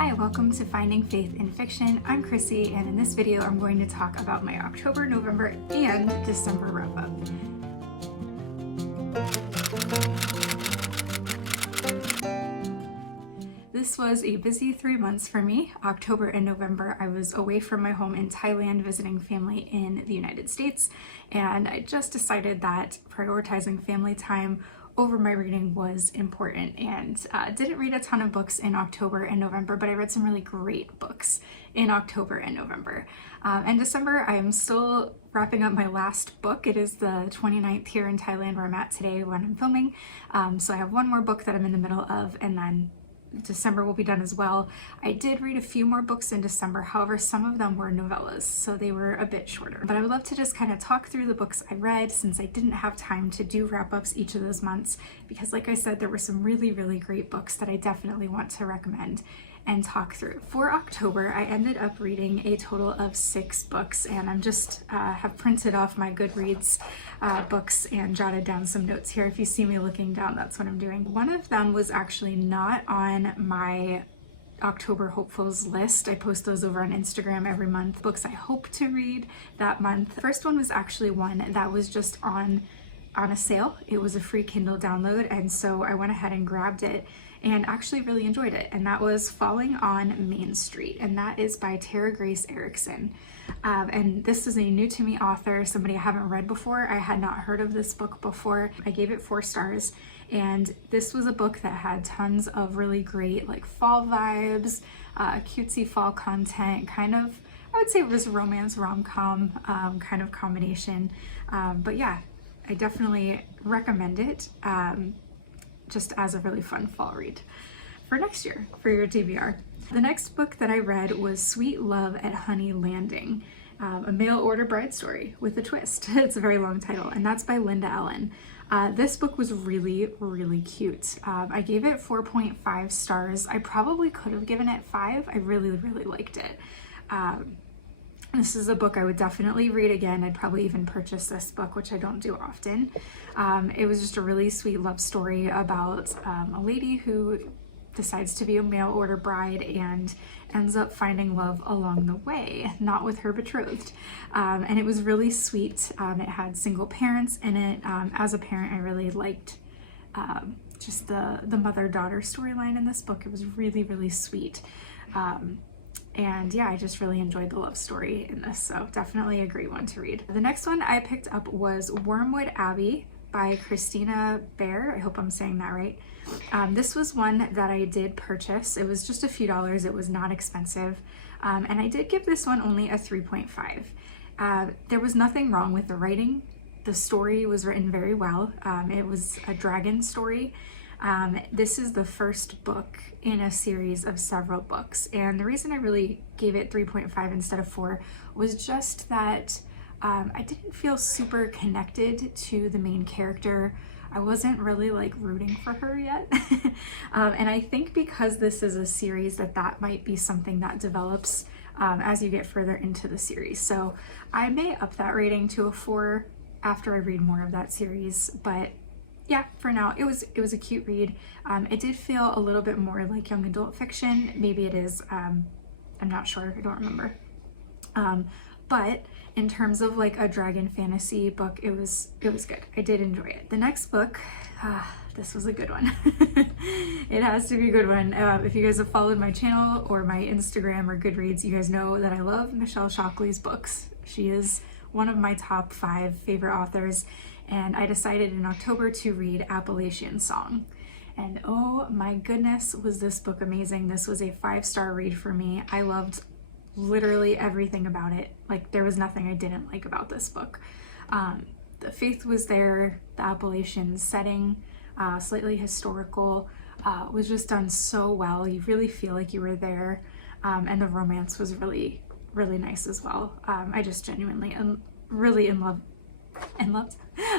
Hi, welcome to Finding Faith in Fiction. I'm Chrissy, and in this video I'm going to talk about my October, November, and December wrap-up. This was a busy 3 months for me. October and November I was away from my home in Thailand visiting family in the United States, and I just decided that prioritizing family time over my reading was important, and didn't read a ton of books in October and November, but I read some really great books in October and November. And December, I'm still wrapping up my last book. It is the 29th here in Thailand where I'm at today when I'm filming. So I have one more book that I'm in the middle of, and then December will be done as well. I did read a few more books in December, however some of them were novellas, so they were a bit shorter. But I would love to just kind of talk through the books I read, since I didn't have time to do wrap-ups each of those months, because like I said, there were some really great books that I definitely want to recommend and talk through. For October, I ended up reading a total of 6 books, and I'm just have printed off my Goodreads books and jotted down some notes here. If you see me looking down, that's what I'm doing. One of them was actually not on my October hopefuls list. I post those over on Instagram every month, books I hope to read that month. The first one was actually one that was just on a sale. It was a free Kindle download, and so I went ahead and grabbed it and actually really enjoyed it, and that was Falling on Main Street, and that is by Tara Grace Erikson. And this is a new to me author, somebody I haven't read before. I had not heard of this book before. I gave it 4 stars, and this was a book that had tons of really great like fall vibes, cutesy fall content, kind of, I would say it was romance, rom-com kind of combination. But yeah, I definitely recommend it. Just as a really fun fall read for next year for your TBR. The next book that I read was Sweet Love at Honey Landing, a mail order bride story with a twist. It's a very long title, and that's by Linda Ellen. This book was really cute. I gave it 4.5 stars. I probably could have given it 5. I really liked it. This is a book I would definitely read again. I'd probably even purchase this book, which I don't do often. It was just a really sweet love story about a lady who decides to be a mail order bride and ends up finding love along the way, not with her betrothed. And it was really sweet. It had single parents in it. As a parent, I really liked just the mother-daughter storyline in this book. It was really sweet. And yeah, I just really enjoyed the love story in this, so definitely a great one to read. The next one I picked up was Wormwood, Abbey by Christina Baehr. I hope I'm saying that right. This was one that I did purchase. It was just a few dollars. It was not expensive. And I did give this one only a 3.5. There was nothing wrong with the writing. The story was written very well. It was a dragon story. This is the first book in a series of several books, and the reason I really gave it 3.5 instead of 4 was just that I didn't feel super connected to the main character. I wasn't really like rooting for her yet. And I think because this is a series that might be something that develops as you get further into the series. So I may up that rating to a 4 after I read more of that series, but yeah, for now, it was a cute read. It did feel a little bit more like young adult fiction. Maybe it is, I'm not sure, I don't remember. But in terms of like a dragon fantasy book, it was good. I did enjoy it. The next book, this was a good one. It has to be a good one. If you guys have followed my channel or my Instagram or Goodreads, you guys know that I love Michelle Shocklee's books. She is one of my top 5 favorite authors. And I decided in October to read Appalachian Song. And oh my goodness, was this book amazing. This was a 5-star read for me. I loved literally everything about it. Like, there was nothing I didn't like about this book. The faith was there, the Appalachian setting, slightly historical, was just done so well. You really feel like you were there. And the romance was really nice as well. I just genuinely am really in love.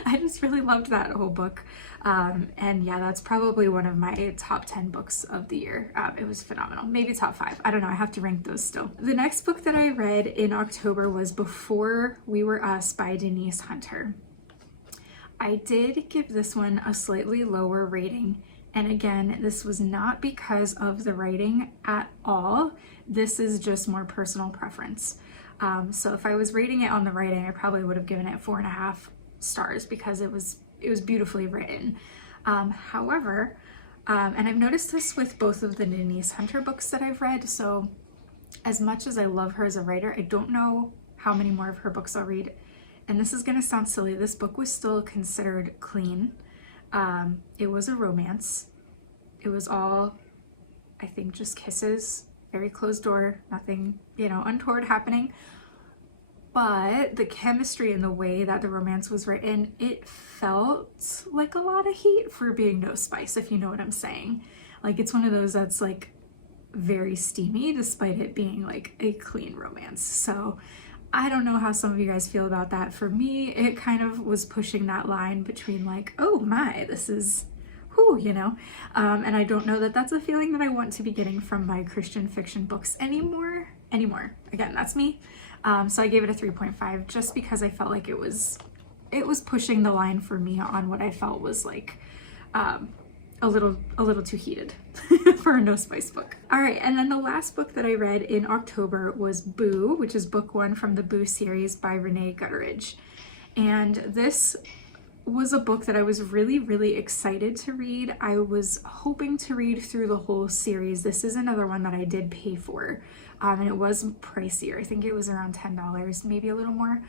I just really loved that whole book. And yeah, that's probably one of my top 10 books of the year. It was phenomenal. Maybe top 5. I don't know. I have to rank those still. The next book that I read in October was Before We Were Us by Denise Hunter. I did give this one a slightly lower rating And again, this was not because of the writing at all. This is just more personal preference. So if I was rating it on the writing, I probably would have given it 4.5 stars because it was beautifully written. However, and I've noticed this with both of the Denise Hunter books that I've read. So as much as I love her as a writer, I don't know how many more of her books I'll read. And this is gonna sound silly. This book was still considered clean. It was a romance. It was all, I think, just kisses, very closed door, nothing, you know, untoward happening. But the chemistry and the way that the romance was written, it felt like a lot of heat for being no spice, if you know what I'm saying. Like, it's one of those that's like very steamy despite it being like a clean romance. So I don't know how some of you guys feel about that. For me, it kind of was pushing that line between like, oh my, this is, whew, you know, and I don't know that that's a feeling that I want to be getting from my Christian fiction books anymore. Again, that's me. So I gave it a 3.5 just because I felt like it was pushing the line for me on what I felt was like a little too heated for a no spice book. All right, and then the last book that I read in October was Boo, which is book 1 from the Boo series by Rene Gutteridge. And this was a book that I was really, really excited to read. I was hoping to read through the whole series. This is another one that I did pay for, and it was pricier. I think it was around $10, maybe a little more.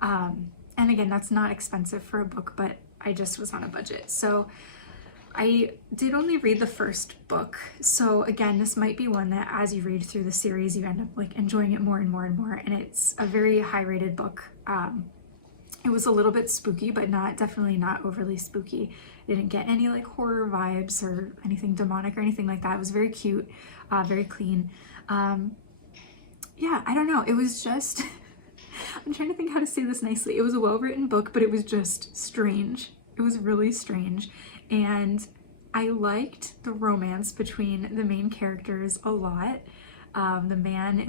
And again, that's not expensive for a book, but I just was on a budget. So I did only read the first book. So again, this might be one that as you read through the series, you end up like enjoying it more and more and more. And it's a very high rated book. It was a little bit spooky, but definitely not overly spooky. It didn't get any like horror vibes or anything demonic or anything like that. It was very cute, very clean. Yeah, I don't know. It was just, I'm trying to think how to say this nicely. It was a well-written book, but it was just strange. It was really strange. And I liked the romance between the main characters a lot. The man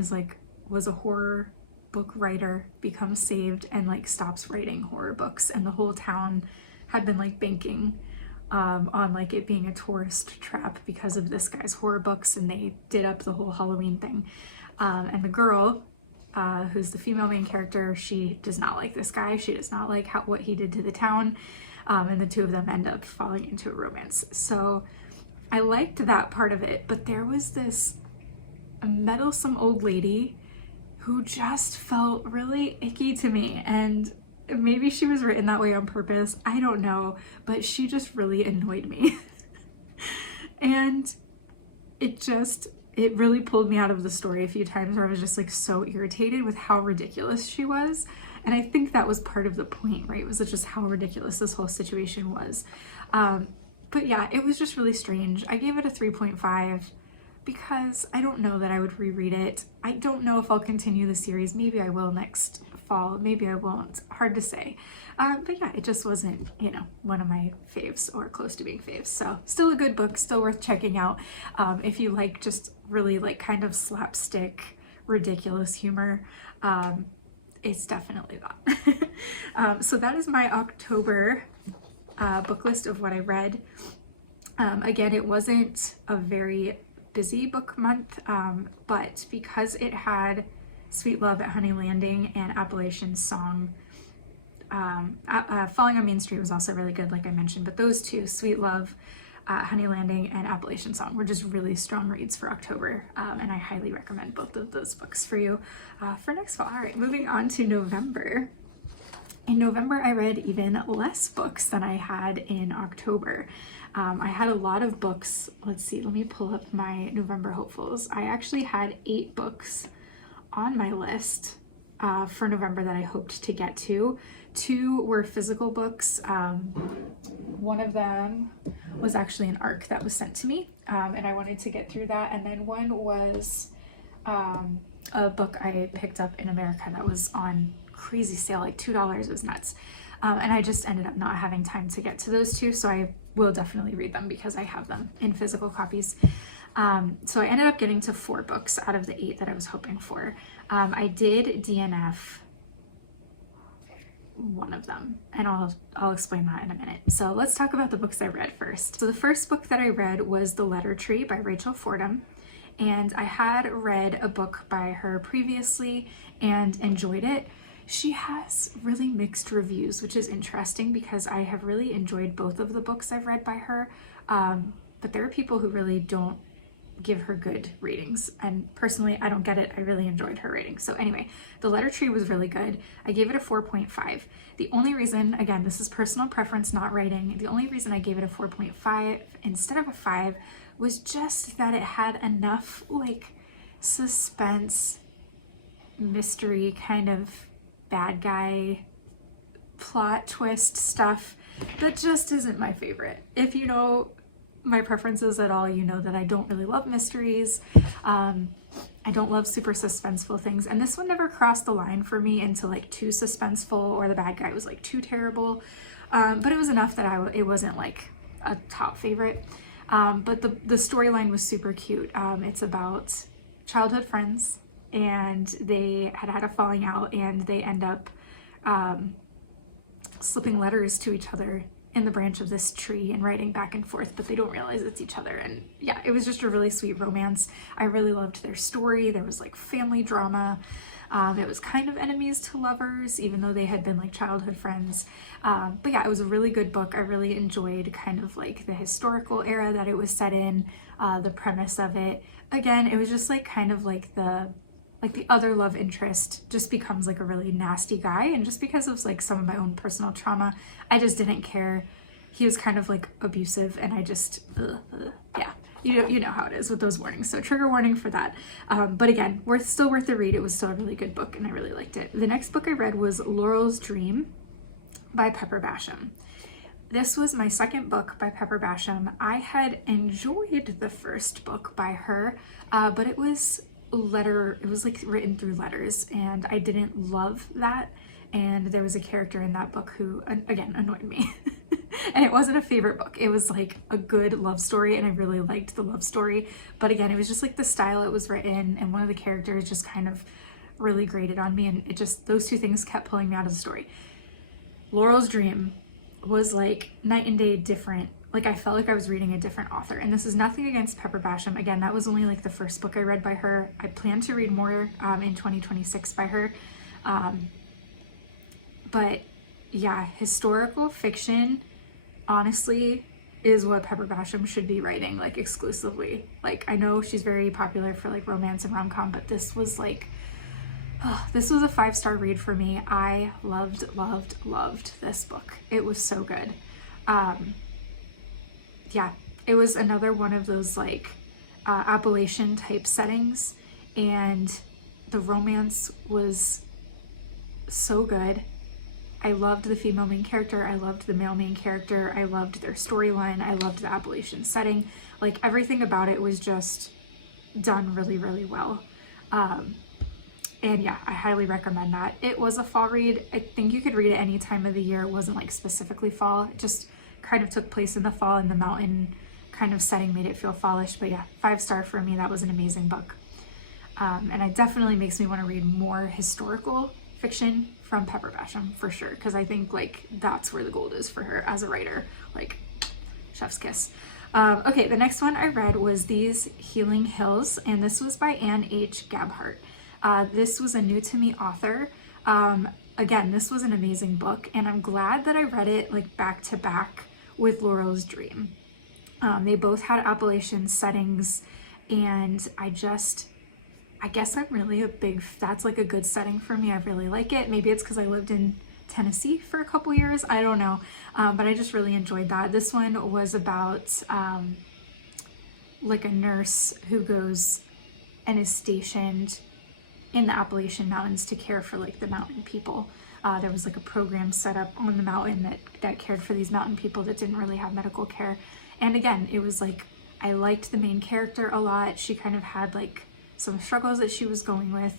was a horror book writer, becomes saved and like stops writing horror books, and the whole town had been like banking on like it being a tourist trap because of this guy's horror books, and they did up the whole Halloween thing. And the girl, who's the female main character, she does not like this guy. She does not like what he did to the town. And the two of them end up falling into a romance. So I liked that part of it, but there was this meddlesome old lady who just felt really icky to me, and maybe she was written that way on purpose, I don't know, but she just really annoyed me. And it really pulled me out of the story a few times where I was just like so irritated with how ridiculous she was. And I think that was part of the point, right? Was just how ridiculous this whole situation was. But yeah, it was just really strange. I gave it a 3.5 because I don't know that I would reread it. I don't know if I'll continue the series. Maybe I will next fall. Maybe I won't. Hard to say. But yeah, it just wasn't, you know, one of my faves or close to being faves. So still a good book, still worth checking out. If you like just really like kind of slapstick, ridiculous humor, it's definitely that. So that is my October book list of what I read. Again, it wasn't a very busy book month, but because it had Sweet Love at Honey Landing and Appalachian Song, Falling on Main Street was also really good, like I mentioned, but those two, Sweet Love, Honey Landing, and Appalachian Song, were just really strong reads for October, and I highly recommend both of those books for you for next fall. All right, moving on to November. In November, I read even less books than I had in October. I had a lot of books. Let's see, let me pull up my November hopefuls. I actually had 8 books on my list for November that I hoped to get to. 2 were physical books. One of them was actually an ARC that was sent to me, and I wanted to get through that. And then one was a book I picked up in America that was on crazy sale, like $2. It was nuts. And I just ended up not having time to get to those 2, so I will definitely read them because I have them in physical copies. So I ended up getting to 4 books out of the 8 that I was hoping for. I did DNF one of them, and I'll explain that in a minute. So let's talk about the books I read first. So the first book that I read was The Letter Tree by Rachel Fordham, and I had read a book by her previously and enjoyed it. She has really mixed reviews, which is interesting because I have really enjoyed both of the books I've read by her, but there are people who really don't give her good ratings, and personally I don't get it. I really enjoyed her rating. So anyway, The Letter Tree was really good. I gave it a 4.5. The only reason, again, this is personal preference, not writing, the only reason I gave it a 4.5 instead of a 5 was just that it had enough like suspense, mystery, kind of bad guy plot twist stuff that just isn't my favorite. If you know my preferences at all, you know that I don't really love mysteries. I don't love super suspenseful things, and this one never crossed the line for me into like too suspenseful or the bad guy was like too terrible, but it was enough that it wasn't like a top favorite. But the storyline was super cute. It's about childhood friends, and they had a falling out, and they end up slipping letters to each other in the branch of this tree and writing back and forth, but they don't realize it's each other. And yeah, it was just a really sweet romance. I really loved their story. There was like family drama. It was kind of enemies to lovers, even though they had been like childhood friends. But yeah, it was a really good book. I really enjoyed kind of like the historical era that it was set in, the premise of it. Again, it was just like kind of like the other love interest just becomes like a really nasty guy, and just because of like some of my own personal trauma, I just didn't care. He was kind of like abusive, and I just yeah, you know how it is with those warnings, so trigger warning for that. But again, still worth the read. It was still a really good book and I really liked it. The next book I read was Laurel's Dream by Pepper Basham. This was my second book by Pepper Basham. I had enjoyed the first book by her, but it was like written through letters, and I didn't love that, and there was a character in that book who again annoyed me. And it wasn't a favorite book. It was like a good love story, and I really liked the love story, but again, it was just like the style it was written, and one of the characters just kind of really grated on me, and it just, those two things kept pulling me out of the story. Laurel's Dream was like night and day different. Like I felt like I was reading a different author, and this is nothing against Pepper Basham. Again, that was only like the first book I read by her. I plan to read more in 2026 by her. But yeah, historical fiction honestly is what Pepper Basham should be writing like exclusively. Like I know she's very popular for like romance and rom-com, but this was like, this was a 5-star read for me. I loved this book. It was so good. Yeah, it was another one of those like Appalachian type settings, and the romance was so good. I loved the female main character. I loved the male main character. I loved their storyline. I loved the Appalachian setting. Like everything about it was just done really, really well. And yeah, I highly recommend that. It was a fall read. I think you could read it any time of the year. It wasn't like specifically fall. It just kind of took place in the fall, and the mountain kind of setting made it feel fallish. But yeah, 5-star for me. That was an amazing book. And it definitely makes me want to read more historical fiction from Pepper Basham for sure, because I think like that's where the gold is for her as a writer. Like chef's kiss. Okay, the next one I read was These Healing Hills, and this was by Anne H. Gabhart. This was a new to me author. Again, this was an amazing book, and I'm glad that I read it like back to back with Laurel's Dream. They both had Appalachian settings, and I guess I'm really that's like a good setting for me. I really like it. Maybe it's because I lived in Tennessee for a couple years. I don't know. But I just really enjoyed that. This one was about like a nurse who goes and is stationed in the Appalachian Mountains to care for like the mountain people. There was like a program set up on the mountain that cared for these mountain people that didn't really have medical care. And again, it was like, I liked the main character a lot. She kind of had like some struggles that she was going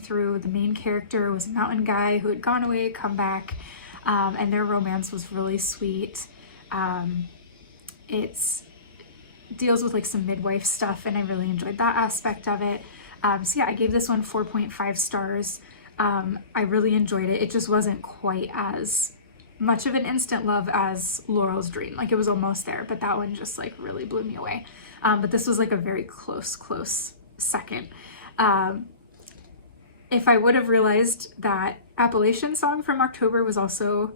through. The main character was a mountain guy who had gone away, come back, and their romance was really sweet. It deals with like some midwife stuff, and I really enjoyed that aspect of it. So yeah, I gave this one 4.5 stars. I really enjoyed it. It just wasn't quite as much of an instant love as Laurel's Dream. Like, it was almost there, but that one just like really blew me away. But this was like a very close second. If I would have realized that Appalachian Song from October was also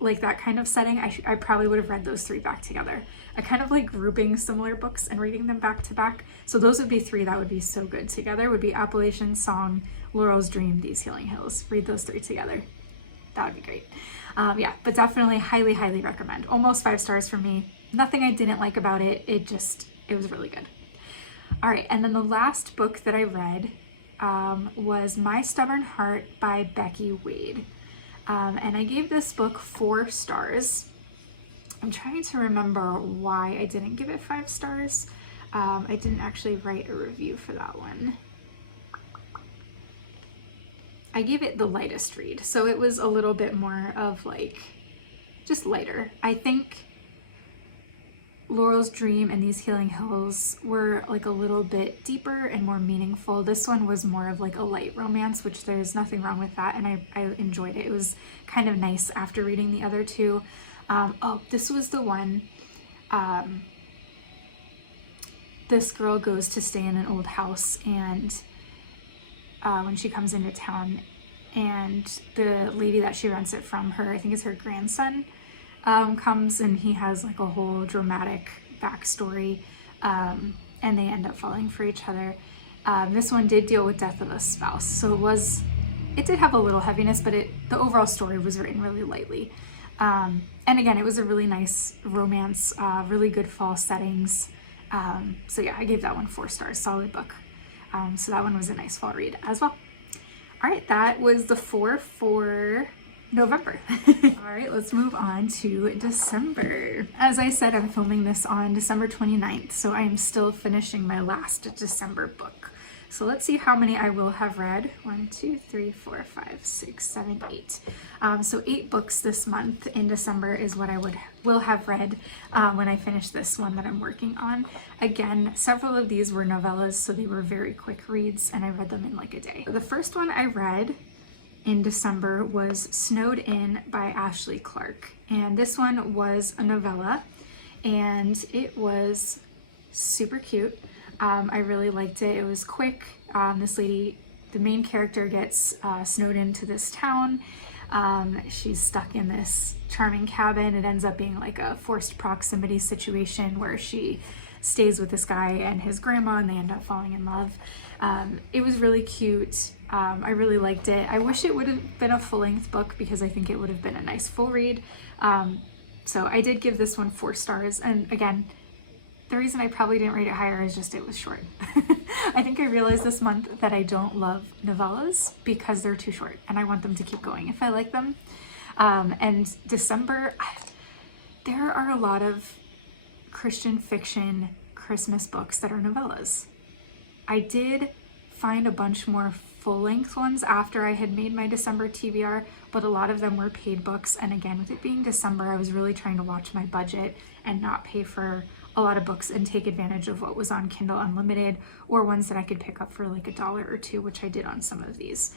like that kind of setting, I probably would have read those three back together. I kind of like grouping similar books and reading them back to back. So those would be three that would be so good together, would be Appalachian Song, Laurel's Dream, These Healing Hills. Read those three together. That would be great. Yeah, but definitely highly recommend. Almost 5 stars for me. Nothing I didn't like about it. It was really good. All right, and then the last book that I read was My Stubborn Heart by Becky Wade. And I gave this book 4 stars. I'm trying to remember why I didn't give it 5 stars. I didn't actually write a review for that one. I gave it the lightest read, so it was a little bit more of like, just lighter. I think Laurel's Dream and These Healing Hills were like a little bit deeper and more meaningful. This one was more of like a light romance, which there's nothing wrong with that, and I enjoyed it. It was kind of nice after reading the other two. Oh, this was the one. This girl goes to stay in an old house, and when she comes into town, and the lady that she rents it from, I think it's her grandson, comes, and he has like a whole dramatic backstory, and they end up falling for each other. This one did deal with death of a spouse, so it did have a little heaviness, but the overall story was written really lightly. And again, it was a really nice romance, really good fall settings. So yeah, I gave that one 4 stars, solid book. So that one was a nice fall read as well. All right, that was the 4 for November. All right, let's move on to December. As I said, I'm filming this on December 29th, so I am still finishing my last December book. So let's see how many I will have read. 1, 2, 3, 4, 5, 6, 7, 8. So 8 books this month in December is what I will have read when I finish this one that I'm working on. Again, several of these were novellas, so they were very quick reads, and I read them in like a day. The first one I read in December was Snowed In by Ashley Clark, and this one was a novella, and it was super cute. I really liked it. It was quick. This lady, the main character, gets snowed into this town. She's stuck in this charming cabin. It ends up being like a forced proximity situation where she stays with this guy and his grandma, and they end up falling in love. It was really cute. I really liked it. I wish it would have been a full-length book because I think it would have been a nice full read. So I did give this one 4 stars. And again, the reason I probably didn't rate it higher is just it was short. I think I realized this month that I don't love novellas because they're too short, and I want them to keep going if I like them. And December, there are a lot of Christian fiction Christmas books that are novellas. I did find a bunch more full-length ones after I had made my December TBR, but a lot of them were paid books. And again, with it being December, I was really trying to watch my budget and not pay for a lot of books and take advantage of what was on Kindle Unlimited or ones that I could pick up for like $1 or $2, which I did on some of these.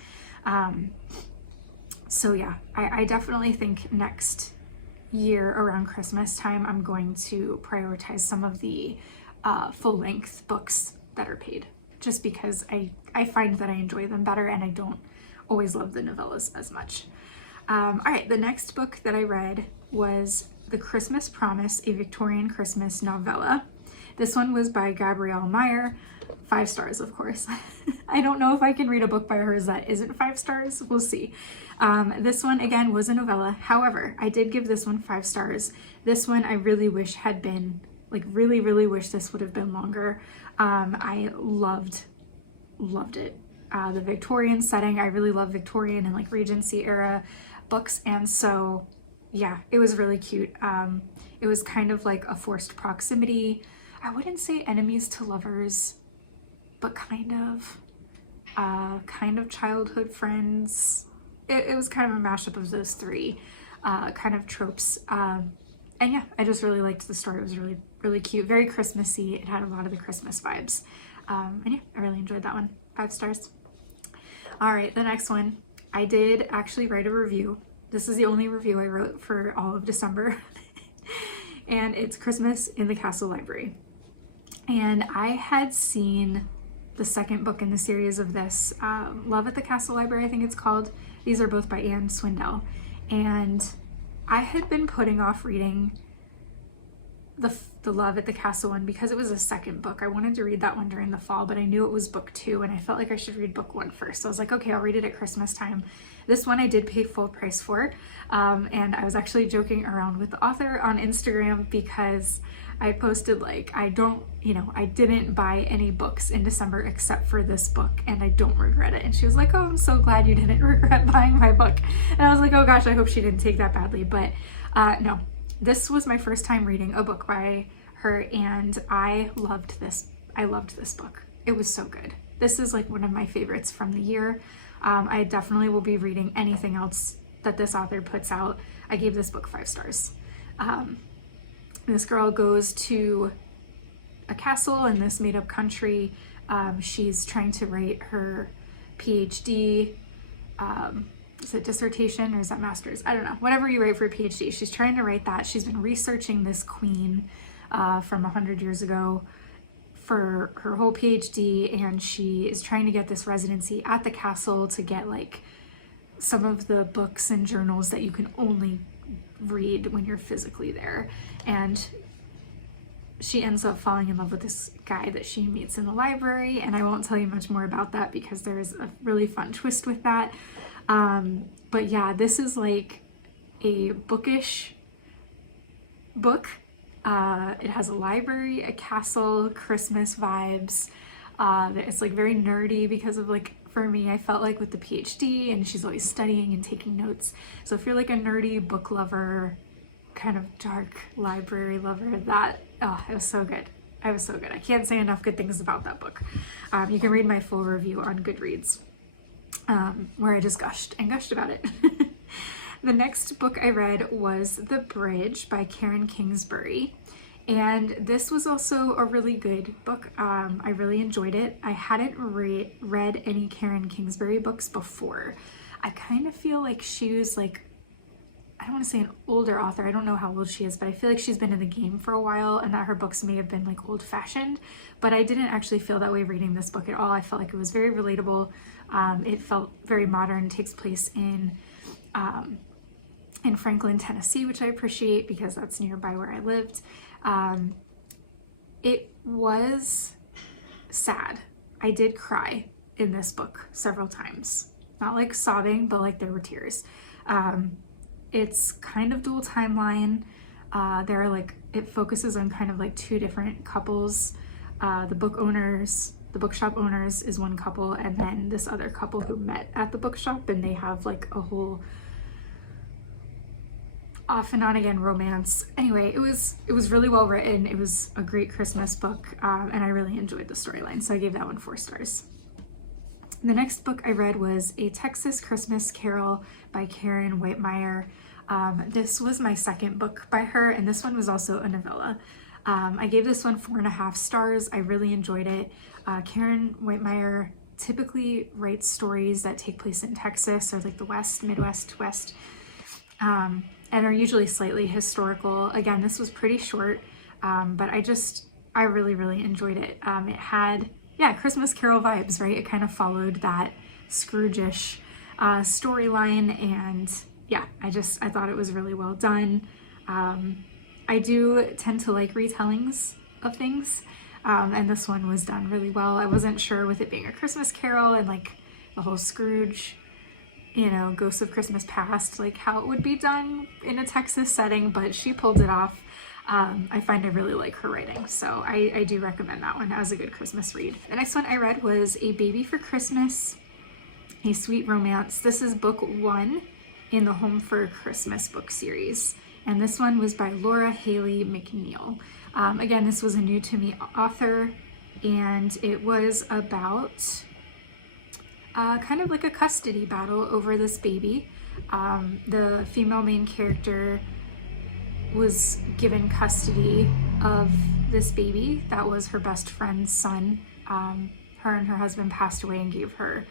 So yeah, I definitely think next year around Christmas time, I'm going to prioritize some of the full-length books that are paid, just because I find that I enjoy them better, and I don't always love the novellas as much. All right, the next book that I read was The Christmas Promise, a Victorian Christmas novella. This one was by Gabrielle Meyer. 5 stars, of course. I don't know if I can read a book by hers that isn't 5 stars. We'll see. This one, again, was a novella. However, I did give this one 5 stars. This one I really wish had been, like, really wish this would have been longer. I loved it. The Victorian setting, I really love Victorian and like Regency era books, and so yeah, it was really cute. It was kind of like a forced proximity. I wouldn't say enemies to lovers, but kind of childhood friends. It was kind of a mashup of those three kind of tropes. And yeah, I just really liked the story. It was really cute, very Christmassy. It had a lot of the Christmas vibes. And yeah, I really enjoyed that one. 5 stars. All right, the next one. I did actually write a review. This is the only review I wrote for all of December. And it's Christmas in the Castle Library. And I had seen the second book in the series of this, Love at the Castle Library, I think it's called. These are both by Anne Swindell. And I had been putting off reading the Love at the Castle one because it was a second book. I wanted to read that one during the fall, but I knew it was book 2 and I felt like I should read book 1 first. So I was like, okay, I'll read it at Christmas time. This one I did pay full price for, and I was actually joking around with the author on Instagram because I posted like, I didn't buy any books in December except for this book and I don't regret it. And she was like, oh, I'm so glad you didn't regret buying my book. And I was like, oh gosh, I hope she didn't take that badly. But no, this was my first time reading a book by her and I loved this. I loved this book. It was so good. This is like one of my favorites from the year. I definitely will be reading anything else that this author puts out. I gave this book 5 stars. This girl goes to a castle in this made-up country. She's trying to write her PhD. Is it dissertation or is that master's? I don't know. Whatever you write for a PhD, she's trying to write that. She's been researching this queen from 100 years ago for her whole PhD, and she is trying to get this residency at the castle to get like some of the books and journals that you can only read when you're physically there. And she ends up falling in love with this guy that she meets in the library, and I won't tell you much more about that because there's a really fun twist with that. But yeah, this is like a bookish book. It has a library, a castle, Christmas vibes. It's like very nerdy because of like, for me, I felt like with the PhD and she's always studying and taking notes. So if you're like a nerdy book lover, kind of dark library lover, it was so good. It was so good. I can't say enough good things about that book. You can read my full review on Goodreads, where I just gushed about it. The next book I read was The Bridge by Karen Kingsbury. And this was also a really good book. I really enjoyed it. I hadn't read any Karen Kingsbury books before. I kind of feel like she was like, I don't want to say an older author. I don't know how old she is, but I feel like she's been in the game for a while and that her books may have been like old fashioned, but I didn't actually feel that way reading this book at all. I felt like it was very relatable. It felt very modern. It takes place in Franklin, Tennessee, which I appreciate because that's nearby where I lived. It was sad. I did cry in this book several times. Not like sobbing, but like there were tears. It's kind of dual timeline. There are like, it focuses on kind of like 2 different couples. The bookshop owners is one couple, and then this other couple who met at the bookshop, and they have like a whole off and on again romance. Anyway, it was really well written. It was a great Christmas book, and I really enjoyed the storyline, so I gave that one 4 stars. The next book I read was A Texas Christmas Carol by Karen Whitemeyer. This was my second book by her, and this one was also a novella. I gave this one 4.5 stars. I really enjoyed it. Karen Whitemeyer typically writes stories that take place in Texas or like the West, Midwest, West, and are usually slightly historical. Again, this was pretty short, but I really, really enjoyed it. It had, Christmas Carol vibes, right? It kind of followed that Scrooge-ish storyline, and I thought it was really well done. I do tend to like retellings of things, and this one was done really well. I wasn't sure with it being a Christmas Carol and like the whole Scrooge, Ghosts of Christmas Past, like how it would be done in a Texas setting, but she pulled it off. I find I really like her writing, so I do recommend that one as a good Christmas read. The next one I read was A Baby for Christmas, a sweet romance. This is book 1 in the Home for Christmas book series, and this one was by Laura Haley McNeil. Again, this was a new to me author, and it was about kind of like a custody battle over this baby. The female main character was given custody of this baby that was her best friend's son. Her and her husband passed away and gave her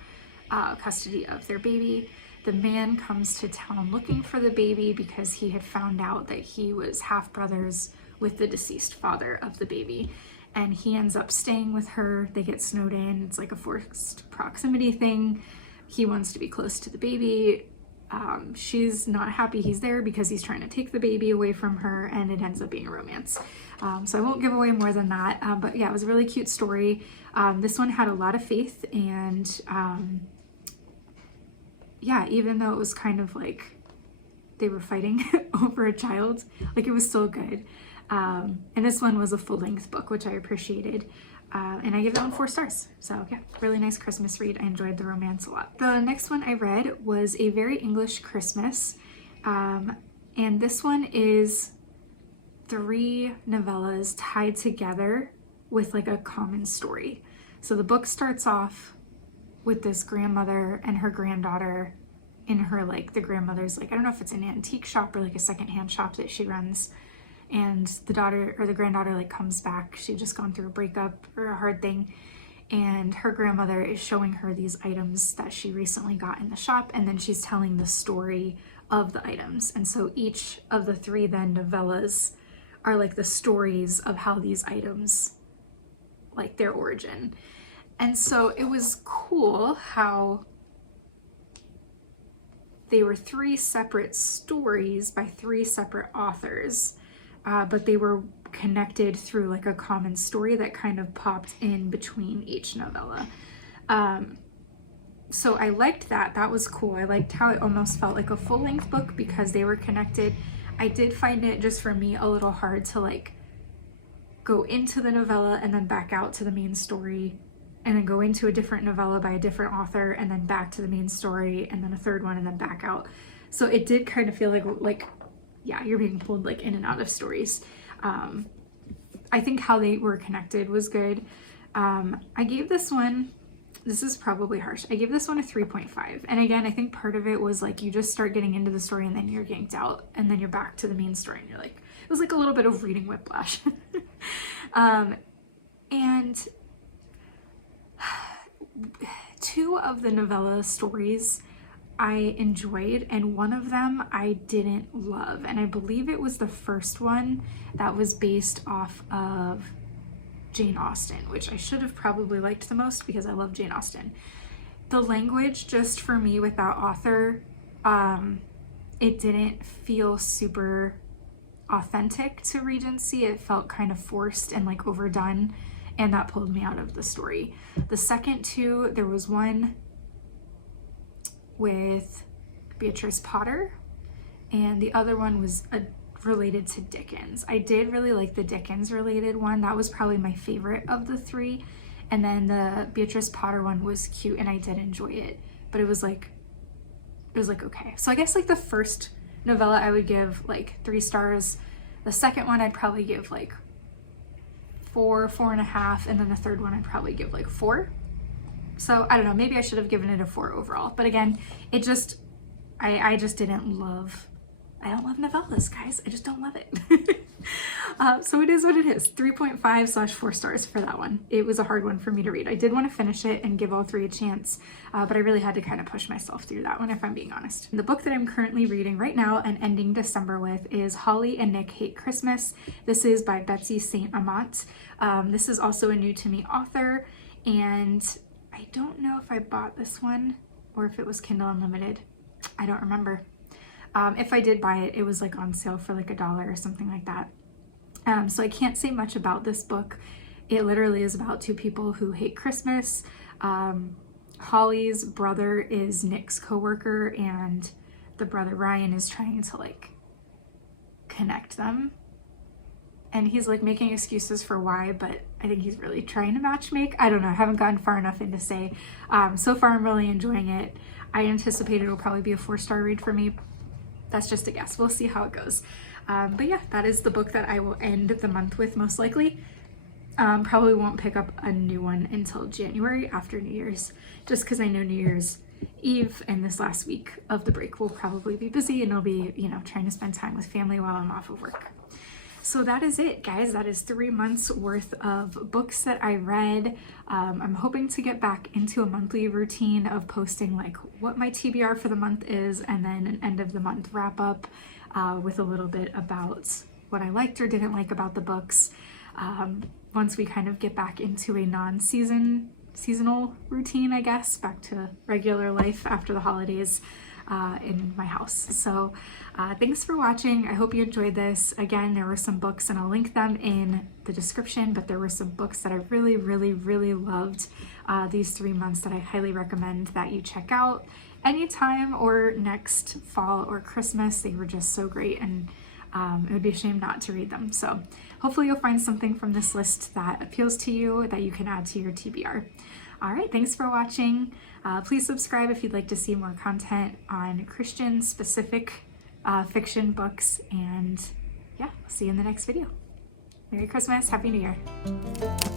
custody of their baby. The man comes to town looking for the baby because he had found out that he was half brothers with the deceased father of the baby. And he ends up staying with her. They get snowed in. It's like a forced proximity thing. He wants to be close to the baby. She's not happy he's there because he's trying to take the baby away from her, and it ends up being a romance. So I won't give away more than that. But yeah, it was a really cute story. This one had a lot of faith, and yeah, even though it was kind of like they were fighting over a child, like it was still good. And this one was a full-length book, which I appreciated. And I give that one 4 stars. So yeah, really nice Christmas read. I enjoyed the romance a lot. The next one I read was A Very English Christmas. And this one is 3 novellas tied together with like a common story. So the book starts off with this grandmother and her granddaughter in her, like, the grandmother's, like, I don't know if it's an antique shop or like a secondhand shop that she runs. And the daughter or the granddaughter like comes back. She'd just gone through a breakup or a hard thing. And her grandmother is showing her these items that she recently got in the shop. And then she's telling the story of the items. And so each of the 3 then novellas are like the stories of how these items, like their origin. And so it was cool how they were 3 separate stories by 3 separate authors. But they were connected through like a common story that kind of popped in between each novella. So I liked that. That was cool. I liked how it almost felt like a full-length book because they were connected. I did find it, just for me, a little hard to like go into the novella and then back out to the main story, and then go into a different novella by a different author and then back to the main story, and then a third one and then back out. So it did kind of feel like yeah, you're being pulled like in and out of stories. I think how they were connected was good. I gave this one, this is probably harsh, I gave this one a 3.5. And again, I think part of it was like you just start getting into the story and then you're yanked out and then you're back to the main story and you're like, it was like a little bit of reading whiplash. And 2 of the novella stories I enjoyed, and one of them I didn't love. And I believe it was the first one that was based off of Jane Austen, which I should have probably liked the most because I love Jane Austen. The language, just for me with that author, it didn't feel super authentic to Regency. It felt kind of forced and like overdone, and that pulled me out of the story. The second 2, there was one with Beatrice Potter, and the other one was related to Dickens. I did really like the Dickens related one. That was probably my favorite of the 3. And then the Beatrice Potter one was cute and I did enjoy it, but it was like okay. So I guess like the first novella I would give like 3 stars. The second one I'd probably give like 4, 4.5, and then the third one I'd probably give like 4. So I don't know, maybe I should have given it a 4 overall. But again, it just, I just didn't love, I don't love novellas, guys. I just don't love it. So it is what it is. 3.5/4 stars for that one. It was a hard one for me to read. I did want to finish it and give all 3 a chance, but I really had to kind of push myself through that one, if I'm being honest. The book that I'm currently reading right now and ending December with is Holly and Nick Hate Christmas. This is by Betsy St. Amant. This is also a new to me author, and I don't know if I bought this one or if it was Kindle Unlimited. I don't remember. If I did buy it, it was like on sale for like $1 or something like that. So I can't say much about this book. It literally is about 2 people who hate Christmas. Holly's brother is Nick's coworker, and the brother Ryan is trying to like connect them. And he's like making excuses for why, but I think he's really trying to matchmake. I don't know, I haven't gotten far enough in to say. So far I'm really enjoying it. I anticipate it'll probably be a 4-star read for me. That's just a guess. We'll see how it goes. But yeah, that is the book that I will end the month with most likely. Probably won't pick up a new one until January after New Year's, just because I know New Year's Eve and this last week of the break will probably be busy, and I'll be, you know, trying to spend time with family while I'm off of work. So that is it, guys. That is 3 months worth of books that I read. I'm hoping to get back into a monthly routine of posting like what my TBR for the month is, and then an end of the month wrap up with a little bit about what I liked or didn't like about the books. Once we kind of get back into a seasonal routine, I guess, back to regular life after the holidays in my house. So thanks for watching. I hope you enjoyed this. Again, there were some books, and I'll link them in the description, but there were some books that I really, really, really loved these 3 months that I highly recommend that you check out anytime or next fall or Christmas. They were just so great, and it would be a shame not to read them. So hopefully you'll find something from this list that appeals to you that you can add to your TBR. All right, thanks for watching. Please subscribe if you'd like to see more content on Christian specific fiction books, and yeah, I'll see you in the next video. Merry Christmas, Happy New Year.